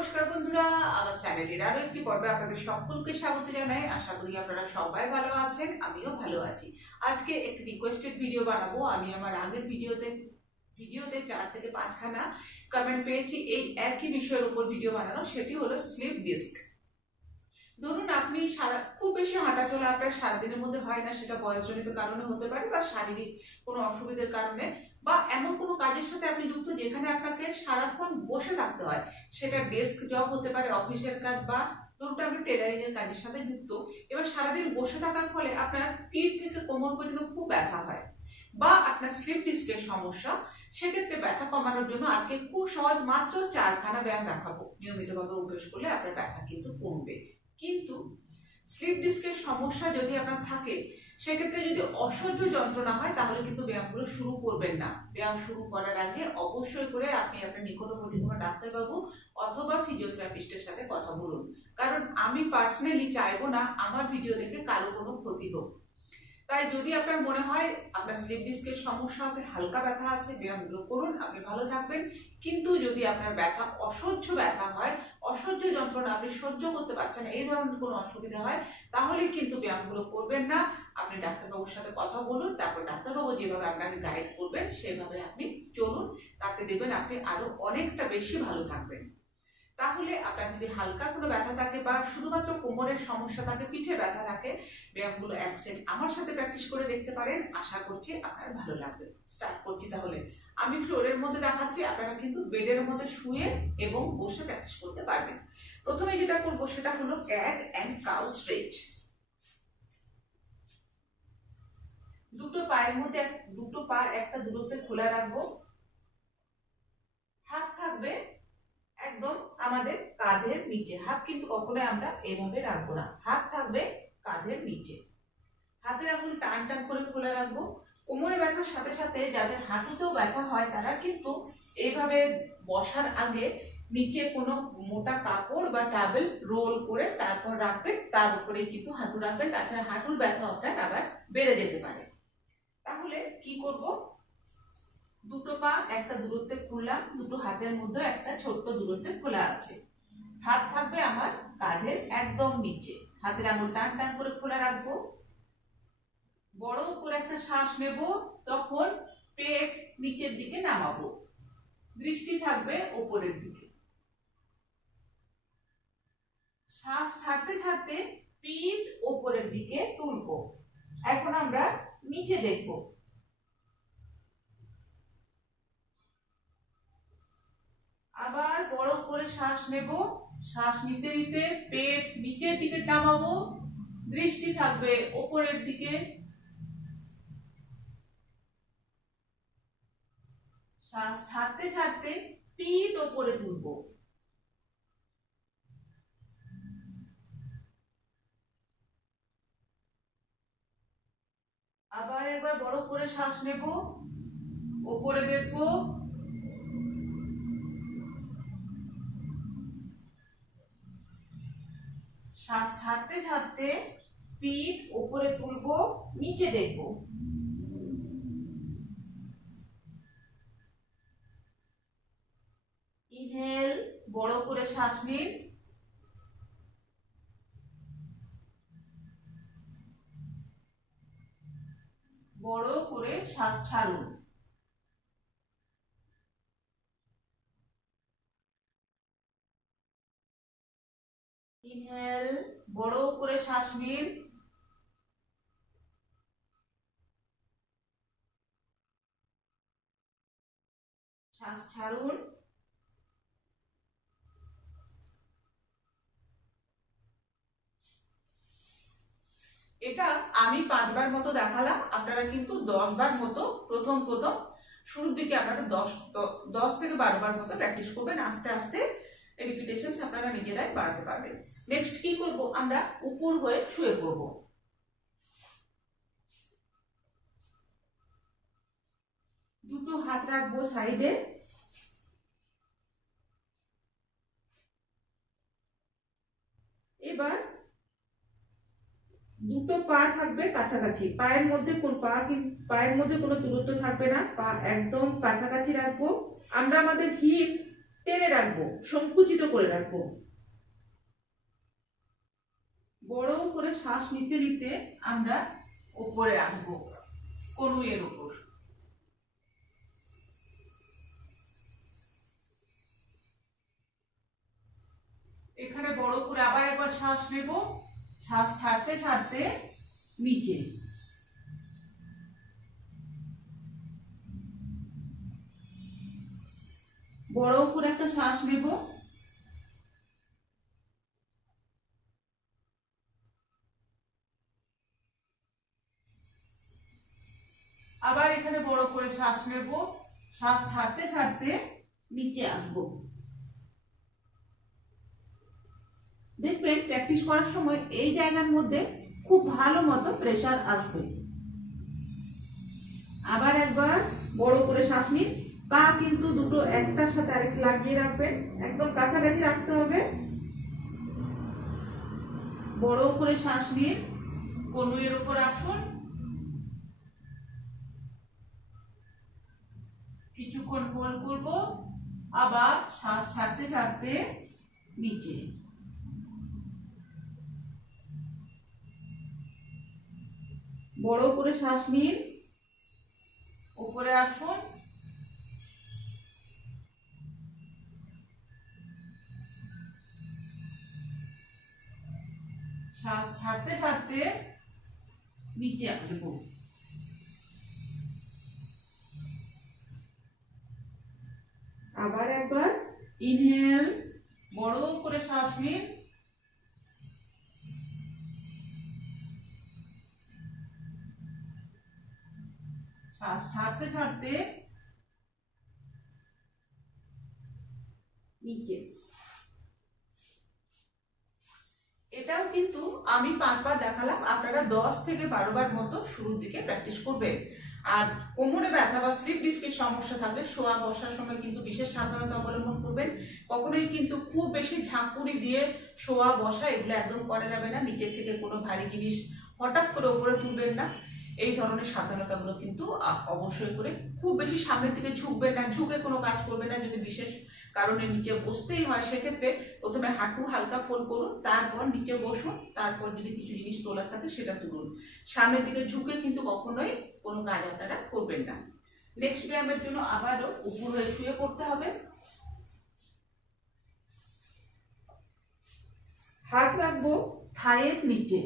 নমস্কার বন্ধুরা, আমার চ্যানেলের আরও একটি পর্বে আপনাদের সকলকে স্বাগত জানাই। আশা করি আপনারা সবাই ভালো আছেন, আমিও ভালো আছি। আজকে একটি রিকোয়েস্টেড ভিডিও বানাবো। আমি আমার আগের ভিডিওতে ভিডিওতে চার থেকে পাঁচখানা কমেন্ট পেয়েছি। এই একই বিষয়ের উপর ভিডিও বানানো, সেটি হলো স্লিপ ডিস্ক ধরুন আপনি সারা, খুব বেশি হাঁটাচলা আপনার সারাদিনের মধ্যে হয় না, সেটা বয়সজনিত কারণে হতে পারে বা শারীরিক কোনো অসুবিধার কারণে বা এমন কোনো কাজের সাথে আপনি যুক্ত যেখানে আপনাকে সারাক্ষণ বসে থাকতে হয়, সেটা ডেস্ক জব হতে পারে, অফিসের কাজ বা ধরুন আপনি টেলারিং এর কাজের সাথে যুক্ত, এবার সারাদিন বসে থাকার ফলে আপনার পিঠ থেকে কোমর পর্যন্ত খুব ব্যথা হয় বা আপনার স্লিপ ডিস্কের সমস্যা, সেক্ষেত্রে ব্যথা কমানোর জন্য আজকে খুব সহজ মাত্র চারখানা ব্যায়াম দেখাবো। নিয়মিতভাবে অভ্যাস করলে আপনার ব্যথা কিন্তু কমবে। কিন্তু স্লিপ ডিস্কের সমস্যা যদি আপনার থাকে, সেক্ষেত্রে যদি অসহ্য যন্ত্রণা হয়, তাহলে কিন্তু ব্যায়ামগুলো শুরু করবেন না। ব্যায়াম শুরু করার আগে অবশ্যই করে আপনি আপনার নিকটবর্তী কোনো ডাক্তারবাবু অথবা ফিজিওথেরাপিস্টের সাথে কথা বলুন। কারণ আমি পার্সোনালি চাইব না, আমার ভিডিও দেখে কারও কোনো ক্ষতি হোক। তাই যদি আপনার মনে হয় আপনার স্লিপ ডিস্কের সমস্যা আছে, হালকা ব্যথা আছে ব্যায়ামগুলো করুন, আপনি ভালো থাকবেন। কিন্তু যদি আপনার ব্যথা, অসহ্য ব্যথা হয়, অসহ্য যন্ত্রণা আপনি সহ্য করতে পারছেন এই ধরনের কোনো অসুবিধা হয়, তাহলে কিন্তু ব্যায়ামগুলো করবেন না। আপনি ডাক্তারবাবুর সাথে কথা বলুন, তারপর ডাক্তারবাবু যেভাবে আপনাকে গাইড করবেন, সেভাবে আপনি চলুন। তাতে দেখবেন আপনি আরও অনেকটা বেশি ভালো থাকবেন। তাহলে আপনার যদি হালকা কোনো ব্যথা থাকে বা শুধুমাত্র কোমরের সমস্যা থাকে, পিঠে ব্যথা থাকে, ব্যায়ামগুলো এক সেট আমার সাথে প্র্যাকটিস করে দেখতে পারেন, আশা করছি আপনার ভালো লাগবে। স্টার্ট করছি তাহলে। আমি ফ্লোরের মধ্যে দেখাচ্ছি, আপনারা কিন্তু বেডের মধ্যে শুয়ে এবং বসে প্র্যাকটিস করতে পারবেন। প্রথমে যেটা করব সেটা হলো ক্যাট অ্যান্ড কাউ স্ট্রেচ দুটো পায়ের মধ্যে দুটো পা একটা দূরত্বে খোলা রাখব। হাত থাকবে একদম আমাদের কাঁধের নিচে। হাত কিন্তু কখনোই আমরা এভাবে রাখব না। হাত থাকবে কাঁধের নিচে। হাতের আঙুল টান টান করে খোলা রাখব। কোমরে ব্যথার সাথে সাথে যাদের হাঁটুতেও ব্যথা হয়, তারা কিন্তু এইভাবে বসার আগে নিচে কোনো মোটা কাপড় বা টাবেল রোল করে তারপর রাখবেন। তার উপরে কিন্তু হাঁটু রাখবেন। তাছাড়া হাঁটুর ব্যথা আপনার আবার বেড়ে যেতে পারে। তাহলে কি করব? দুটো পা, একটা দূরত্বে খুললাম দুটো হাতের মধ্যে একটা ছোট্ট দূরত্বে খোলা আছে। হাত থাকবে আমার কাঁধের একদম নিচে। হাতের আঙুল টান টান করে খোলা রাখব। বড় করে একটা শ্বাস নেব, তখন পেট নিচের দিকে নামাবো। দৃষ্টি থাকবে ওপরের দিকে। শ্বাস ছাড়তে ছাড়তে পিঠ ওপরের দিকে তুলবো। এখন আমরা নিচে দেখব। আবার বড় করে শ্বাস নেব। শ্বাস নিতে নিতে পেট নিচের দিকে নামাবো। দৃষ্টি থাকবে ওপরের দিকে। শ্বাস ছাড়তে ছাড়তে পিঠ ওপরে তুলবো। আবার একবার বড় করে শ্বাস নেব। ওপরে দেখব শ্বাস ছাড়তে ছাড়তে পিঠ উপরে তুলবো নিচে দেখব ইনহেল বড় করে শ্বাস নিন বড় করে শ্বাস ছাড়ুন ইনহেল বড় করে শ্বাস নিন। শ্বাস ছাড়ুন। এটা আমি পাঁচবার মতো দেখালাম, আপনারা কিন্তু দশ বার মতো, প্রথম প্রথম, শুরুর দিকে আপনারা দশ দশ থেকে বারো বার মতো প্র্যাকটিস করবেন, আস্তে আস্তে রিপিটেশন আপনারা নিজেরাই বাড়াতে পারবেন। নেক্সট কি করব? আমরা উপর হয়ে শুয়ে পড়ব। দুটো হাত রাখব সাইডে। এবার দুটো পা থাকবে কাছাকাছি। পায়ের মধ্যে কোন পা পায়ের মধ্যে কোনো দূরত্ব থাকবে না। পা একদম কাছাকাছি রাখব। আমরা আমাদের হিপ টেনে রাখব, সংকুচিত করে রাখব। বড় করে শ্বাস নিতে নিতে আমরা উপরে রাখব কনুইয়ের উপর। এখানে বড় করে আবার একবার শ্বাস নেব, শ্বাস ছাড়তে ছাড়তে নিচে। বড় করে একটা শ্বাস নেব। আবার এখানে বড় করে শ্বাস নেব। শ্বাস ছাড়তে ছাড়তে নিচে আসব। দেখবেন প্র্যাকটিস করার সময় এই জায়গার মধ্যে খুব ভালো মতো প্রেশার আসবে। আবার একবার বড় করে শ্বাস নিন। পা কিন্তু দুটো একটার সাথে আরেক লাগিয়ে রাখবেন। একদম কাছাকাছি রাখতে হবে। বড় করে শ্বাস নিন। কনুয়ের উপর আসুন। কিছুক্ষণ হোল্ড করব, আবার শ্বাস ছাড়তে ছাড়তে নিচে। বড় করে শ্বাস নিন, উপরে আসুন। শ্বাস ছাড়তে ছাড়তে নিচে আসব। কিন্তু আমি পাঁচবার দেখালাম, আপনারা দশ থেকে বারো বার মতো শুরুর দিকে প্র্যাকটিস করবেন। আর কোমরে ব্যথা বা স্লিপ ডিস্কের সমস্যা থাকলে শোয়া বসার সময় কিন্তু বিশেষ সাবধানতা অবলম্বন করবেন। কখনোই কিন্তু খুব বেশি ঝাঁকুড়ি দিয়ে শোয়া বসা এগুলো একদম করা যাবে না। নিচের থেকে কোনো ভারী জিনিস হঠাৎ করে ওপরে তুলবেন না। এই ধরনের সাবধানতাগুলো কিন্তু অবশ্যই করে খুব বেশি সামনের দিকে ঝুঁকবেন না, ঝুঁকে কোনো কাজ করবে না, যদি বিশেষ কারণে নিচে বসতেই হয়, সেক্ষেত্রে প্রথমে হাঁটু হালকা ফোল্ড করুন, তারপর নিচে বসুন, তারপর যদি কিছু জিনিস তোলার থাকে সেটা তুলুন। সামনের দিকে ঝুঁকে কিন্তু কখনোই কোনো কাজ আপনারা করবেন না। নেক্সট ব্যায়ামের জন্য আবারও উপর হয়ে শুয়ে পড়তে হবে। হাত রাখব থায়ের নিচে।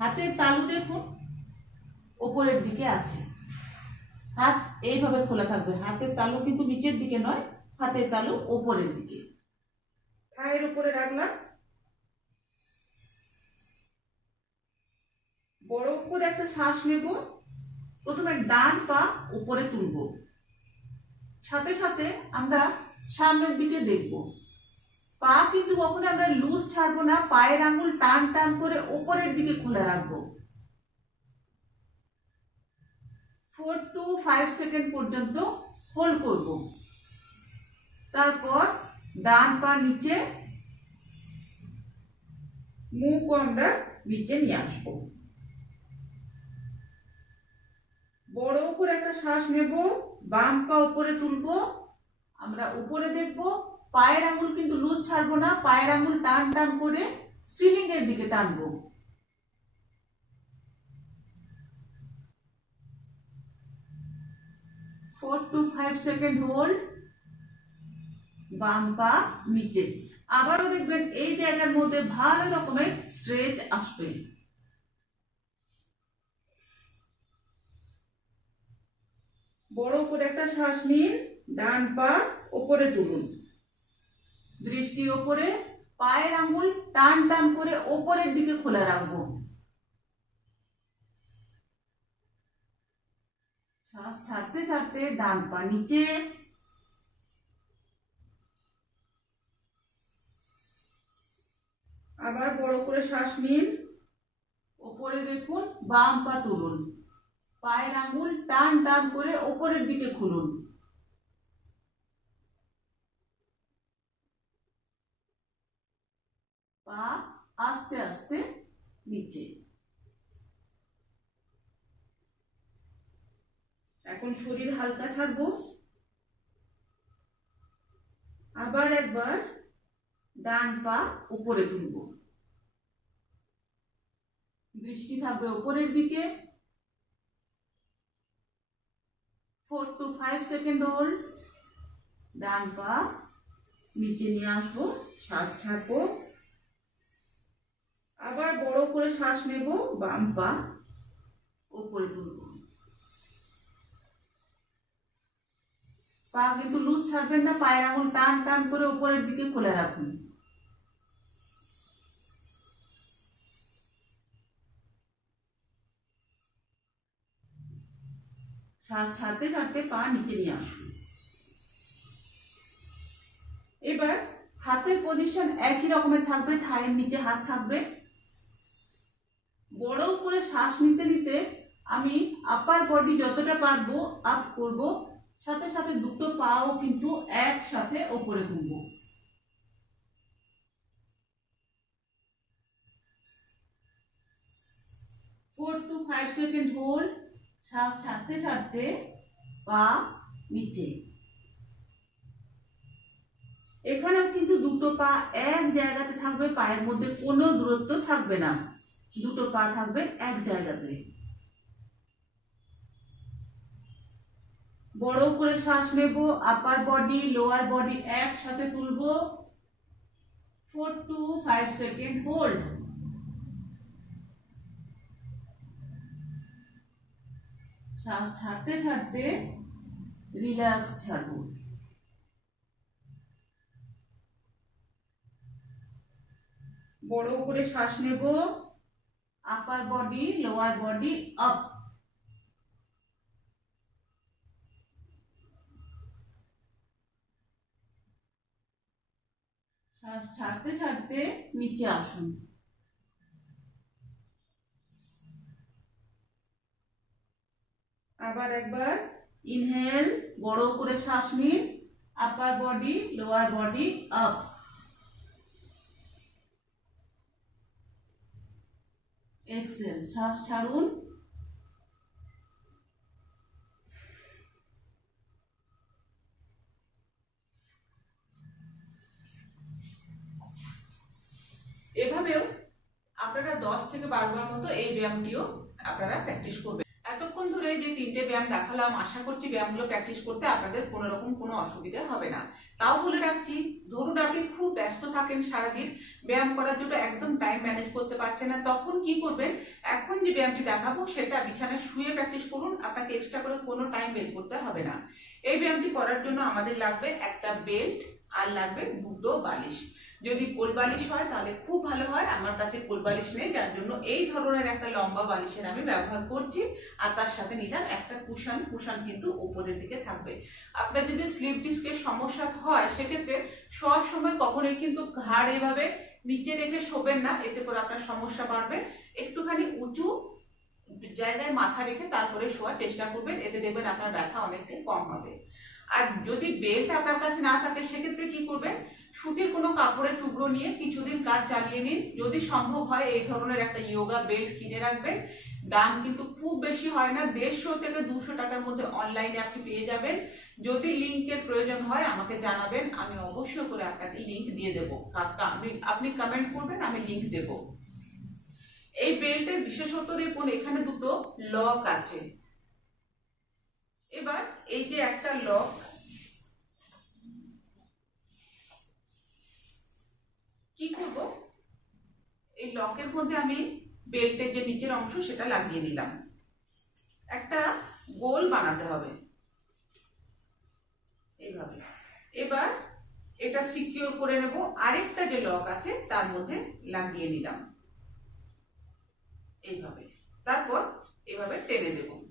হাতের তালু দেখুন ওপরের দিকে আছে। হাত এইভাবে খোলা থাকবে। হাতের তালু কিন্তু নিচের দিকে নয়, হাতের তালু ওপরের দিকে। থায়ের উপরে রাখলাম। বড় করে একটা শ্বাস নেব। প্রথমে ডান পা উপরে তুলব। সাথে সাথে আমরা সামনের দিকে দেখব। পা কিন্তু কখনো আমরা লুজ ছাড়বো না, পায়ের আঙুল টান টান করে উপরের দিকে খুলে রাখব। ফোর টু ফাইভ সেকেন্ড পর্যন্ত হোল্ড করব। তারপর ডান পা নিচে মুখ আমরা নিচে নিয়ে আসব। বড় করে একটা শ্বাস নেব, বাম পা উপরে তুলবো, আমরা উপরে দেখব, পায়ের আঙুল কিন্তু লুজ ছাড়বো না, পায়ের আঙুল টান টান করে সিলিং এর দিকে টানবো। Four to five second hold, বাম পা নিচে। আবারও দেখবেন এই জায়গার মধ্যে ভালো রকমের স্ট্রেচ আসবে। বড় করে একটা শ্বাস নিন, ডান পা উপরে তুলুন। দৃষ্টি ওপরে, পায়ের আঙ্গুল টান টান করে ওপরের দিকে খোলা রাখব। শ্বাস ছাড়তে ছাড়তে ডান পা নিচে। আবার বড় করে শ্বাস নিন। ওপরে দেখুন, বাম পা তুলুন। পায়ের আঙুল টান টান করে ওপরের দিকে খুলুন। পা আস্তে আস্তে নিচে। এখন শরীর হালকা ছাড়বো। আবার একবার ডান পা উপরে তুলব। দৃষ্টি থাকবে উপরের দিকে। Four to five second hold ডান পা নিচে নিয়ে আসব, শ্বাস ছাড়বো। আবার বড় করে শ্বাস নেব, বাম পা উপরে তুলব। পা কিন্তু লুজ ছাড়বেন না, পায়ের আঙুল টান টান করে উপরের দিকে খুলে রাখুন। শ্বাস ছাড়তে ছাড়তে পা নিচে নিয়ে আসুন। এবার হাতের পজিশন একই রকমের থাকবে, থায়ের নিচে হাত থাকবে। বড় করে শ্বাস নিতে নিতে আমি আপার বডি যতটা পারব আপ করব সাথে সাথে দুটো পাও কিন্তু একসাথে ওপরে তুলব। Four to five second hold শ্বাস ছাড়তে ছাড়তে পা নিচে। এখানেও কিন্তু দুটো পা এক জায়গাতে থাকবে, পায়ের মধ্যে কোনো দূরত্ব থাকবে না। দুটো পা থাকবে এক জায়গাতে। বড় করে শ্বাস নেব আপার বডি লোয়ার বডি একসাথে তুলবো। Four to five second hold শ্বাস ছাড়তে ছাড়তে রিল্যাক্স ছাড়বো। বড় করে শ্বাস নেব upper body lower body up শ্বাস ছাড়তে ছাড়তে নিচে আসুন। আবার একবার ইনহেল বড় করে শ্বাস নিন। Upper body lower body up exhale শ্বাস ছাড়ুন। এভাবেও আপনারা দশ থেকে বারো বার মতো এই ব্যায়ামটিও আপনারা প্র্যাকটিস করবেন। এতক্ষণ ধরে যে তিনটে ব্যায়াম দেখালাম, আশা করছি ব্যায়ামগুলো প্র্যাকটিস করতে আপনাদের কোনো রকম কোনো অসুবিধা হবে না। তাও বলে রাখছি, ধরুন আপনি খুব ব্যস্ত থাকেন সারাদিন, ব্যায়াম করার জন্য একদম টাইম ম্যানেজ করতে পারছেন না, তখন কি করবেন? এখন যে ব্যায়ামটি দেখাবো, সেটা বিছানায় শুয়ে প্র্যাকটিস করুন, আপনাকে এক্সট্রা করে কোনো টাইম বের করতে হবে না। এই ব্যায়ামটি করার জন্য আমাদের লাগবে একটা বেল্ট আর লাগবে দুটো বালিশ। যদি কোল বালিশ হয়, তাহলে খুব ভালো হয়। আমার কাছে কোল বালিশ নেই, যার জন্য এই ধরনের একটা লম্বা বালিশের আমি ব্যবহার করছি। আর তার সাথে নিলাম একটা কুশন। কুশন কিন্তু উপরের দিকে থাকবে। আপনার যদি স্লিপ ডিস্কের সমস্যা হয়, সেক্ষেত্রে শোয়ার সময় কখনোই কিন্তু ঘাড় এভাবে নিচে রেখে শোবেন না। এতে করে আপনার সমস্যা বাড়বে। একটুখানি উঁচু জায়গায় মাথা রেখে তারপরে শোয়ার চেষ্টা করবেন। এতে দেখবেন আপনার ব্যথা অনেকটাই কম হবে। আর যদি বেল্ট আপনার কাছে না থাকে, সেক্ষেত্রে কি করবেন? সুতির কোনো কাপড়ের টুকরো নিয়ে কিছুদিন কাজ চালিয়ে নিন। যদি সম্ভব হয় এই ধরনের একটা ইয়োগা বেল্ট কিনে রাখবেন। দাম কিন্তু খুব বেশি হয় না, দেড়শো থেকে দুশো টাকার মধ্যে অনলাইনে আপনি পেয়ে যাবেন। যদি লিঙ্কের প্রয়োজন হয় আমাকে জানাবেন, আমি অবশ্যই করে আপনাকে লিঙ্ক দিয়ে দেবো। আপনি কমেন্ট করবেন, আমি লিঙ্ক দেব। এই বেল্টের বিশেষত্ব দেখুন, এখানে দুটো লক আছে। এবার এই যে একটা লক কি করব? এই লকের মধ্যে আমি বেল্টের যে নিচের অংশ, সেটা লাগিয়ে নিলাম। একটা গোল বানাতে হবে। এইভাবে। এবার এটা সিকিউর করে নেব। আরেকটা যে লক আছে, তার মধ্যে লাগিয়ে নিলাম। এইভাবে। তারপর এভাবে টেনে দেব।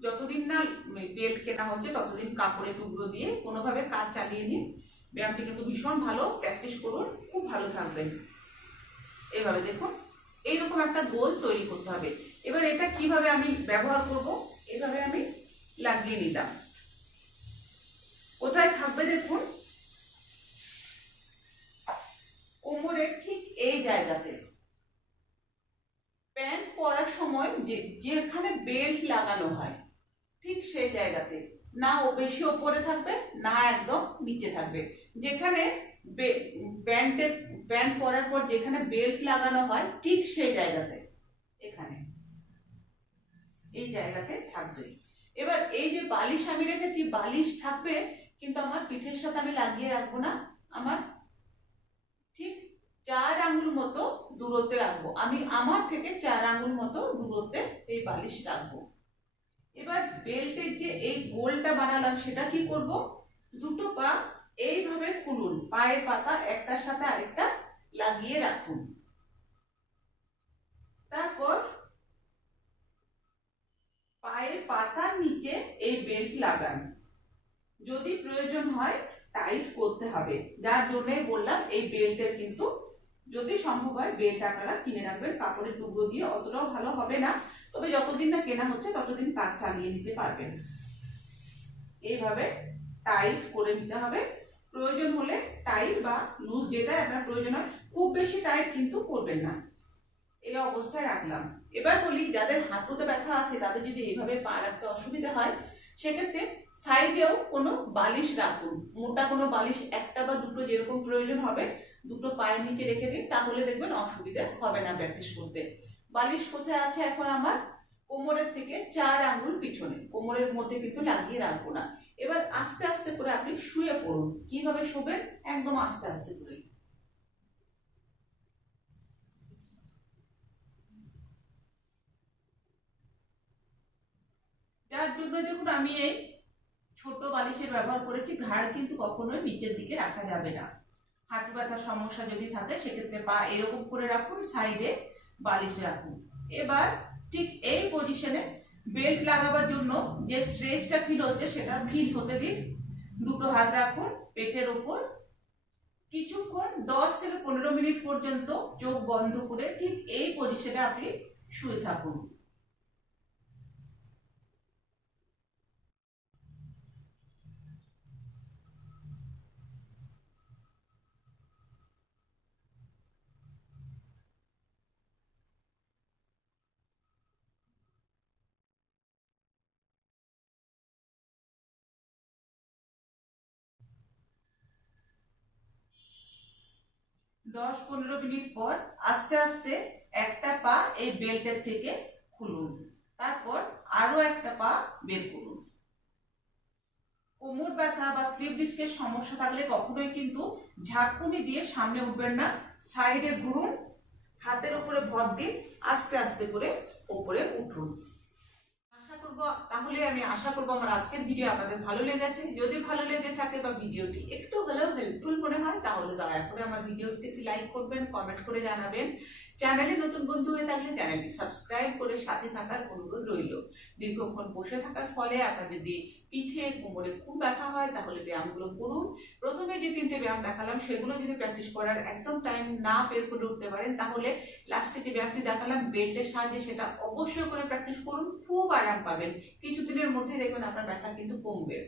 যতদিন না বেল্ট কেনা হচ্ছে, ততদিন কাপড়ের টুকরো দিয়ে কোনোভাবে কাজ চালিয়ে নিন ব্যায়ামটি কিন্তু ভীষণ ভালো প্র্যাকটিস করুন, খুব ভালো থাকবেন। এভাবে দেখুন, এইরকম একটা গোল তৈরি করতে হবে। এবার এটা কীভাবে আমি ব্যবহার করব? এভাবে আমি লাগিয়ে নিলাম। কোথায় থাকবে দেখুন? কোমরের ঠিক এই জায়গাতে। প্যান্ট পরার সময় যে, যেখানে বেল্ট লাগানো হয়, ঠিক সেই জায়গাতে। না ও বেশি ওপরে থাকবে, না একদম নিচে থাকবে। যেখানে বে- প্যান্টের প্যান্ট পরার পর যেখানে বেল্ট লাগানো হয়, ঠিক সেই জায়গাতে, এখানে। এই জায়গাতে থাকবে। এবার এই যে বালিশ আমি রেখেছি, বালিশ থাকবে, কিন্তু আমার পিঠের সাথে আমি লাগিয়ে রাখব না, আমার ঠিক চার আঙ্গুল মতো দূরত্বে রাখব। আমি আমার থেকে চার আঙুল মতো দূরত্বে এই বালিশ রাখব। এবার বেল্টের যে এই গোলটা বানালাম, সেটা কি করব? দুটো পা এইভাবে খুলুন, পায়ের পাতা একটার সাথে আরেকটা লাগিয়ে রাখুন। তারপর পায়ের পাতার নিচে এই বেল্ট লাগান। যদি প্রয়োজন হয়, টাইট করতে হবে। যার জন্য বললাম, এই বেল্টের কিন্তু যদি সম্ভব হয়, বেল্ট আপনারা কিনে রাখবেন। কাপড়ের টুকরো দিয়ে অতটাও ভালো হবে না। তবে যতদিন না কেনা হচ্ছে, ততদিন কাজ চালিয়ে নিতে পারবেন। এইভাবে টাইট করে নিতে হবে। প্রয়োজন হলে টাইট বা লুজ যেটা আপনার প্রয়োজন হয়, খুব বেশি টাইট কিন্তু করবেন না। এই অবস্থায় রাখলাম। এবার বলি, যাদের হাঁটুতে ব্যথা আছে, তাদের যদি এইভাবে পা রাখতে অসুবিধা হয়, সেক্ষেত্রে সাইডেও কোনো বালিশ রাখুন। মোটা কোনো বালিশ একটা বা দুটো যেরকম প্রয়োজন হবে দুটো পায়ের নিচে রেখে দিন, তাহলে দেখবেন অসুবিধা হবে না প্র্যাকটিস করতে। বালিশ কোথায় আছে এখন আমার? কোমরের থেকে চার আঙ্গুল পিছনে। কোমরের মধ্যে কিন্তু লাগিয়ে রাখব না। এবার আস্তে আস্তে করে আপনি শুয়ে পড়ুন। কীভাবে শোবেন? একদম আস্তে আস্তে করে। যার জন্য দেখুন আমি এই ছোট বালিশের ব্যবহার করেছি, ঘাড় কিন্তু কখনোই নিচের দিকে রাখা যাবে না। হাঁটু ব্যথার সমস্যা যদি থাকে, সেক্ষেত্রে পা এরকম করে রাখুন সাইডে বালিশ রাখুন। এবার ঠিক এই পজিশনে বেল্ট লাগাবার জন্য যে স্ট্রেচটা ফিল হচ্ছে, সেটা ফিল হতে দিন। দুটো হাত রাখুন, পেটের উপর কিছুক্ষণ, দশ থেকে পনেরো মিনিট পর্যন্ত চোখ বন্ধ করে ঠিক এই পজিশনে আপনি শুয়ে থাকুন। দশ পনেরো মিনিট পর আস্তে আস্তে একটা পা এই বেল্টের থেকে খুলুন। তারপর আরও একটা পা বের করুন। কোমর ব্যথা বা স্লিপ ডিস্কের সমস্যা থাকলে কখনোই কিন্তু ঝাঁকুনি দিয়ে সামনে উঠবেন না। সাইডে ঘুরুন, হাতের উপরে ভর দিন, আস্তে আস্তে করে উপরে উঠুন। করব, তাহলে আমি আশা করব আমার আজকের ভিডিও আপনাদের ভালো লেগেছে। যদি ভালো লেগে থাকে বা ভিডিওটি একটু হলেও হেল্পফুল মনে হয়, তাহলে দয়া করে আমার ভিডিওটি একটি লাইক করবেন কমেন্ট করে জানাবেন। চ্যানেলে নতুন বন্ধু হয়ে থাকলে চ্যানেলটি সাবস্ক্রাইব করে সাথে থাকার অনুরোধ রইল। দীর্ঘক্ষণ বসে থাকার ফলে আপনার যদি পিঠে, কোমরে খুব ব্যথা হয়, তাহলে ব্যায়ামগুলো করুন। প্রথমে যে তিনটে ব্যায়াম দেখালাম, সেগুলো যদি প্র্যাকটিস করার একদম টাইম না বের করে উঠতে পারেন, তাহলে লাস্টে যে ব্যায়ামটি দেখালাম, বেল্টের সাহায্যে সেটা অবশ্যই করে প্র্যাকটিস করুন। খুব আরাম পাবেন। কিছুদিনের মধ্যে দেখবেন আপনার ব্যথা কিন্তু কমবে।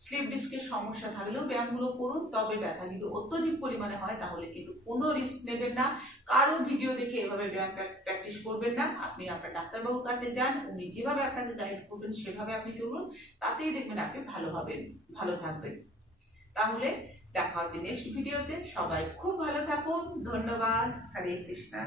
স্লিপ ডিস্কের সমস্যা থাকলেও ব্যায়ামগুলো করুন, তবে ব্যথা কিন্তু অত্যধিক পরিমাণে হয়, তাহলে কিন্তু কোনো রিস্ক নেবেন না। কারও ভিডিও দেখে এভাবে ব্যায়াম প্র্যাকটিস করবেন না। আপনি আপনার ডাক্তারবাবুর কাছে যান, উনি যেভাবে আপনাকে গাইড করবেন, সেভাবে আপনি চলুন। তাতেই দেখবেন আপনি ভালো হবেন, ভালো থাকবেন। তাহলে দেখা হচ্ছে নেক্সট ভিডিওতে সবাই খুব ভালো থাকুন। ধন্যবাদ। হরে কৃষ্ণা।